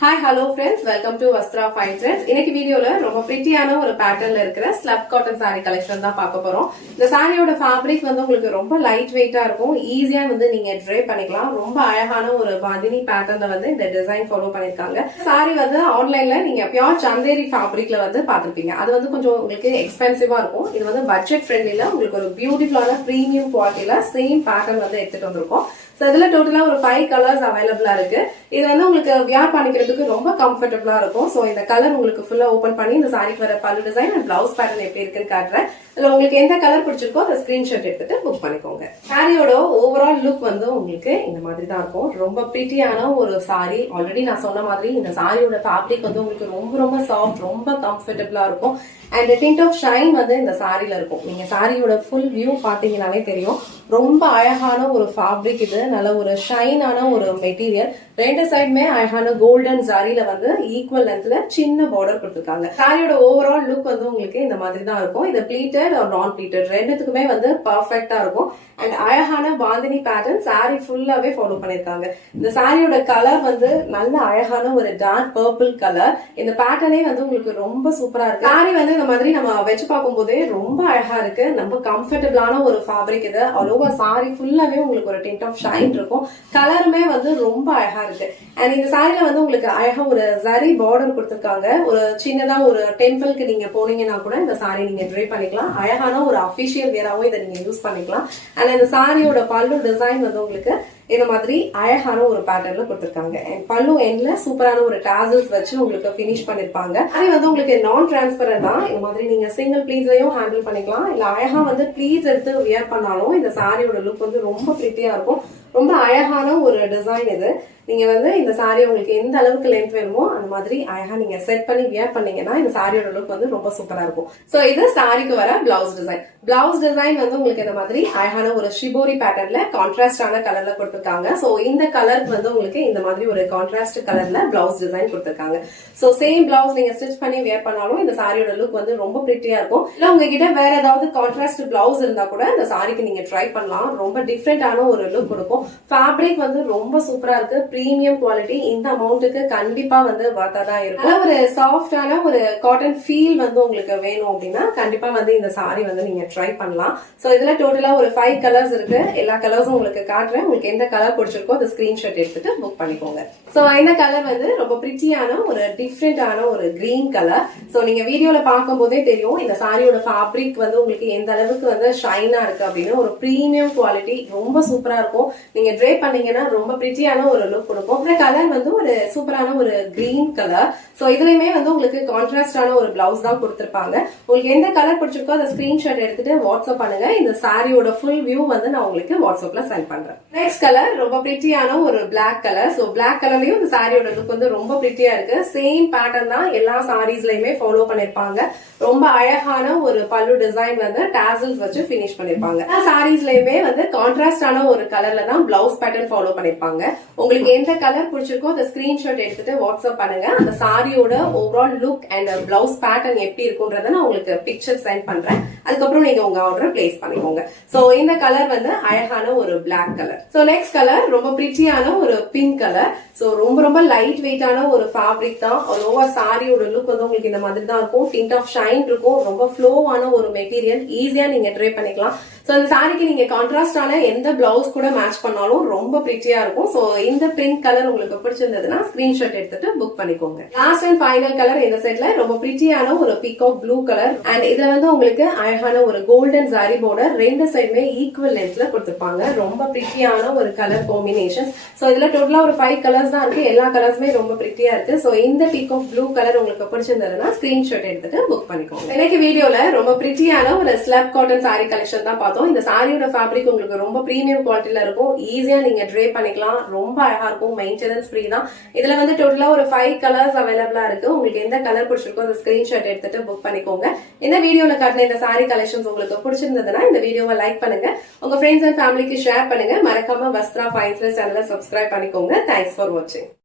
Hi hello friends, welcome to Vastra fine trends. இன்னைக்கு வீடியோல ரொம்ப பிரிட்டியான ஒரு பேட்டர்ன்ல இருக்கிற ஸ்லப் காட்டன் சாரி கலெக்ஷன் தான் பார்க்க போறோம். இந்த சாரியோட ஃபேப்ரிக் வந்து உங்களுக்கு ரொம்ப லைட் வெயிட்டா இருக்கும். ஈஸியா வந்து நீங்க ட்ரை பண்ணிக்கலாம். ரொம்ப அழகான ஒரு பாதினி பேட்டர்ன்ல வந்து இந்த டிசைன் ஃபாலோ பண்ணிருக்காங்க. சாரி வந்து ஆன்லைன்ல நீங்க பியூர் சந்தேரி ஃபேப்ரிக்ல வந்து பாத்திருப்பீங்க. அது வந்து கொஞ்சம் உங்களுக்கு எக்ஸ்பென்சிவா இருக்கும். இது வந்து பட்ஜெட் ஃப்ரெண்ட்லில உங்களுக்கு ஒரு பியூட்டிஃபுல்லான பிரீமியம் குவாலிட்டியில சேம் பேட்டர்ன் வந்து எடுத்துட்டு வந்திருக்கோம். சோ இதுல டோட்டலா ஒரு 5 கலர்ஸ் அவைலபிளா இருக்கு. இது வந்து உங்களுக்கு வியர் பண்ணிக்கிறதுக்கு ரொம்ப கம்ஃபர்டபுளா இருக்கும். சோ இந்த கலர் உங்களுக்கு ஃபுல்லா ஓபன் பண்ணி இந்த சாரிக்கு வர பல்லு டிசைன் அண்ட் பிளவுஸ் பேட்டர்ன் எப்படி இருக்குன்னு காட்டுறேன். இதுல உங்களுக்கு எந்த கலர் பிடிச்சிருக்கோ அந்த ஸ்கிரீன்ஷாட் எடுத்துட்டு புக் பண்ணிக்கோங்க. சாரியோட ஓவரால் லுக் வந்து உங்களுக்கு இந்த மாதிரி தான் இருக்கும். ரொம்ப பிரிட்டியான ஒரு சாரி. ஆல்ரெடி நான் சொன்ன மாதிரி இந்த சாரியோட ஃபேப்ரிக் வந்து உங்களுக்கு ரொம்ப ரொம்ப சாஃப்ட், ரொம்ப கம்ஃபர்டபுளா இருக்கும். அண்ட் டிண்ட் ஆஃப் ஷைன் வந்து இந்த சாரில இருக்கும். நீங்க சாரியோட ஃபுல் வியூ பாத்தீங்கன்னாலே தெரியும். ரொம்ப அழகான ஒரு ஃபேப்ரிக். இது நல்ல ஒரு ஷைனான ஒரு மெட்டீரியல். ரெண்டு சைடுமே அழகான கோல்டன் சாரியில வந்து ஈக்குவல் லென்த்ல சின்ன பார்டர் கொடுத்திருக்காங்க. சாரியோட ஓவரால் லுக் வந்து உங்களுக்கு இந்த மாதிரி தான் இருக்கும். இது ப்ளீட்டட் ஆர் நான் ப்ளீட்டட் ரெண்டுத்துக்குமே வந்து பர்ஃபெக்டா இருக்கும். அண்ட் அழகான பாந்தினி பேட்டர்ன் சாரி ஃபுல்லாவே ஃபாலோ பண்ணிருக்காங்க. இந்த சாரியோட கலர் வந்து நல்ல அழகான ஒரு டார்க் பர்பிள் கலர். இந்த பேட்டர்னே வந்து உங்களுக்கு ரொம்ப சூப்பரா இருக்கு. சாரி வந்து இந்த மாதிரி நம்ம வச்சு பார்க்கும் போதே ரொம்ப அழகா இருக்கு. ரொம்ப கம்ஃபர்டபுளான ஒரு ஃபேப்ரிக். இது ஆல் ஓவர் சாரி ஃபுல்லாவே உங்களுக்கு ஒரு டிண்ட் ஆஃப் ஷைன் இருக்கும். கலருமே வந்து ரொம்ப அழகா இருக்கு. அண்ட் இந்த சாரில வந்து உங்களுக்கு அழகா ஒரு ஜரி பார்டர் கொடுத்திருக்காங்க. ஒரு சின்னதா ஒரு டெம்பிளுக்கு நீங்க போனீங்கன்னா கூட இந்த சாரி நீங்க ட்ரை பண்ணிக்கலாம். அழகான ஒரு அபிஷியல் வேராவும் இதை நீங்க யூஸ் பண்ணிக்கலாம். அண்ட் இந்த சாரியோட பல்லு டிசைன் வந்து உங்களுக்கு இந்த மாதிரி அழகான ஒரு பேட்டர்ன்ல கொடுத்திருக்காங்க. அண்ட் பல்லு எண்ட்ல சூப்பரான ஒரு டாசல்ஸ் வச்சு உங்களுக்கு பினிஷ் பண்ணிருப்பாங்க. அது வந்து உங்களுக்கு நான் டிரான்ஸ்பரண்ட் தான். இந்த மாதிரி நீங்க சிங்கிள் ப்ளீட்ஸையும் ஹேண்டில் பண்ணிக்கலாம். இல்ல அழகா வந்து ப்ளீட்ஸ் எடுத்து வியர் பண்ணாலும் இந்த சாரியோட லுக் வந்து ரொம்ப பிரிட்டியா இருக்கும். ரொம்ப அழகான ஒரு டிசைன் இது. நீங்க வந்து இந்த சாரி உங்களுக்கு எந்த அளவுக்கு லென்த் வேணுமோ அந்த மாதிரி அழகா நீங்க செட் பண்ணி வியர் பண்ணீங்கன்னா இந்த சாரியோட லுக் வந்து ரொம்ப சூப்பரா இருக்கும். சோ இது சாரிக்கு வர பிளவுஸ் டிசைன். பிளவுஸ் டிசைன் வந்து உங்களுக்கு இந்த மாதிரி அழகான ஒரு ஷிபோரி பேட்டர்ன்ல கான்ட்ராஸ்டான கலர்ல கொடுத்திருக்காங்க. சோ இந்த கலருக்கு வந்து உங்களுக்கு இந்த மாதிரி ஒரு கான்ட்ராஸ்ட் கலர்ல பிளவுஸ் டிசைன் கொடுத்திருக்காங்க. சோ சேம் பிளவுஸ் நீங்க ஸ்டிச் பண்ணி வியர் பண்ணாலும் இந்த சாரியோட லுக் வந்து ரொம்ப பிரிட்டியா இருக்கும். இல்ல உங்ககிட்ட வேற ஏதாவது கான்ட்ராஸ்ட் பிளவுஸ் இருந்தா கூட இந்த சாரிக்கு நீங்க ட்ரை பண்ணலாம். ரொம்ப டிஃப்ரெண்டான ஒரு லுக் கொடுக்கும். ஃபேப்ரிக் வந்து ரொம்ப சூப்பரா இருக்கு. Premium quality. இந்த அமௌண்ட்டுக்கு கண்டிப்பா வந்து வர்த்தா தான் இருக்கும். ஒரு சாஃப்டான ஒரு காட்டன் ஃபீல் வந்து உங்களுக்கு வேணும் அப்படின்னா கண்டிப்பா வந்து இந்த சாரி வந்து நீங்க ட்ரை பண்ணலாம். சோ இதுல டோட்டலா ஒரு 5 கலர்ஸ் இருக்கு. எல்லா கலர்ஸும் உங்களுக்கு காட்டுறேன். உங்களுக்கு எந்த கலர் பிடிச்சிருக்கோ அந்த ஸ்கிரீன்ஷாட் எடுத்துட்டு புக் பண்ணிக்கோங்க. சோ இந்த கலர் வந்து ரொம்ப பிரிட்டியான ஒரு டிஃப்ரெண்டான ஒரு கிரீன் கலர். சோ நீங்க வீடியோல பார்க்கும் போதே தெரியும் இந்த சாரியோட ஃபேப்ரிக் வந்து உங்களுக்கு எந்த அளவுக்கு வந்து ஷைனா இருக்கு அப்படின்னு. ஒரு பிரீமியம் குவாலிட்டி. ரொம்ப சூப்பரா இருக்கும். நீங்க ட்ரை பண்ணீங்கன்னா ரொம்ப பிரிட்டியான ஒரு லுக் கொடுக்கும். இந்த கலர் வந்து ஒரு சூப்பரான ஒரு கிரீன் கலர். சோ இதுலயுமே வந்து உங்களுக்கு கான்ட்ராஸ்டான ஒரு பிளவுஸ் தான் கொடுத்திருப்பாங்க. உங்களுக்கு எந்த கலர் பிடிச்சிருக்கோ அந்த ஸ்கிரீன்ஷாட் எடுத்துட்டு வாட்ஸ்அப் பண்ணுங்க. இந்த சாரியோட ஃபுல் வியூ வந்து நான் உங்களுக்கு வாட்ஸ்அப்ல சென்ட் பண்றேன். நெக்ஸ்ட் கலர் ரொம்ப பிரிட்டியான ஒரு பிளாக் கலர். சோ பிளாக் கலர்லயும் இந்த சாரியோட லுக் வந்து ரொம்ப பிரிட்டியா இருக்கு. சேம் பேட்டர்ன் தான் எல்லா சாரீஸ்லயுமே ஃபாலோ பண்ணிருப்பாங்க. ரொம்ப அழகான ஒரு பல்லு டிசைன் வந்து டாசல்ஸ் வச்சு பினிஷ் பண்ணிருப்பாங்க. சாரீஸ்லயுமே வந்து கான்ட்ராஸ்டான ஒரு கலர்ல தான் பிளவுஸ் பேட்டர்ன் ஃபாலோ பண்ணிருப்பாங்க. உங்களுக்கு எந்த கலர் பிடிச்சிருக்கோ அந்த ஸ்கிரீன்ஷாட் எடுத்துட்டு வாட்ஸ்அப் பண்ணுங்க. அந்த சாரியோட overall look and blouse pattern எப்படி இருக்குன்றத நான் உங்களுக்கு பிக்சர் சென்ட் பண்றேன். அதுக்கப்புறம் நீங்க உங்க ஆர்டர் பிளேஸ் பண்ணிக்கோங்க. சோ இந்த கலர் வந்து அழகான ஒரு black colour. So next colour ரொம்ப பிரிட்டியான ஒரு பிங்க் கலர். சோ ரொம்ப ரொம்ப லைட் வெயிட்டான ஒரு ஃபேப்ரிக் தான். ஓவர் சாரியோட லுக் வந்து உங்களுக்கு இந்த மாதிரி தான் இருக்கும். டிண்ட் ஆஃப் ஷைன் இருக்கும். ரொம்ப ஃப்ளோவான ஒரு மெட்டீரியல். ஈஸியா நீங்க ட்ரை பண்ணிக்கலாம். சோ இந்த சாரிக்கு நீங்க கான்ட்ராஸ்டான எந்த பிளவுஸ் கூட மேட்ச் பண்ணாலும் ரொம்ப பிரிட்டியா இருக்கும். சோ இந்த பிங்க் கலர் உங்களுக்கு பிடிச்சிருந்ததுன்னா ஸ்கிரீன்ஷாட் எடுத்துட்டு புக் பண்ணிக்கோங்க. லாஸ்ட் அண்ட் ஃபைனல் கலர் இந்த செட்ல ரொம்ப பிரிட்டியான ஒரு பீகாக் ப்ளூ கலர். அண்ட் இதுல வந்து உங்களுக்கு அழகான ஒரு கோல்டன் சாரி பார்டர் ரெண்டு சைடுமே ஈக்குவல் லென்த்ல கொடுத்திருப்பாங்க. ரொம்ப பிரிட்டியான ஒரு கலர் காம்பினேஷன். சோ இதுல டோட்டலா ஒரு 5 கலர்ஸ் தான் இருக்கு. எல்லா கலர்ஸுமே ரொம்ப பிரிட்டியா இருக்கு. சோ இந்த பீகாக் ப்ளூ கலர் உங்களுக்கு பிடிச்சிருந்ததுன்னா ஸ்கிரீன்ஷாட் எடுத்துட்டு புக் பண்ணிக்கோங்க. இன்னைக்கு வீடியோல ரொம்ப பிரிட்டியான ஒரு ஸ்லப் காட்டன் சாரி கலெக்ஷன் தான் பார்த்தோம். இந்த சாரியோட ஃபேப்ரிக் உங்களுக்கு ரொம்ப பிரீமியம் குவாலிட்டில இருக்கும். ஈஸியா நீங்க ட்ரை பண்ணிக்கலாம். ரொம்ப அழகா இருக்கும். மெயின்டெனன்ஸ் ஃப்ரீ தான். இதுல வந்து டோட்டலா ஒரு 5 கலர்ஸ் அவைலபிளா இருக்கு. உங்களுக்கு எந்த கலர் பிடிச்சிருக்கோ அந்த ஸ்கிரீன்ஷாட் எடுத்துட்டு புக் பண்ணிக்கோங்க. இந்த வீடியோல காட்டின இந்த சாரி கலெக்ஷன்ஸ் உங்களுக்கு பிடிச்சிருந்ததுன்னா இந்த வீடியோவை லைக் பண்ணுங்க. உங்க ஃப்ரெண்ட்ஸ் அண்ட் ஃபேமிலிக்கு ஷேர் பண்ணுங்க. மறக்காம வஸ்த்ரா ஃபைன் ட்ரெண்ட்ஸ் சேனலை சப்ஸ்கிரைப் பண்ணிக்கோங்க. தேங்க்ஸ் ஃபார் வாட்சிங்.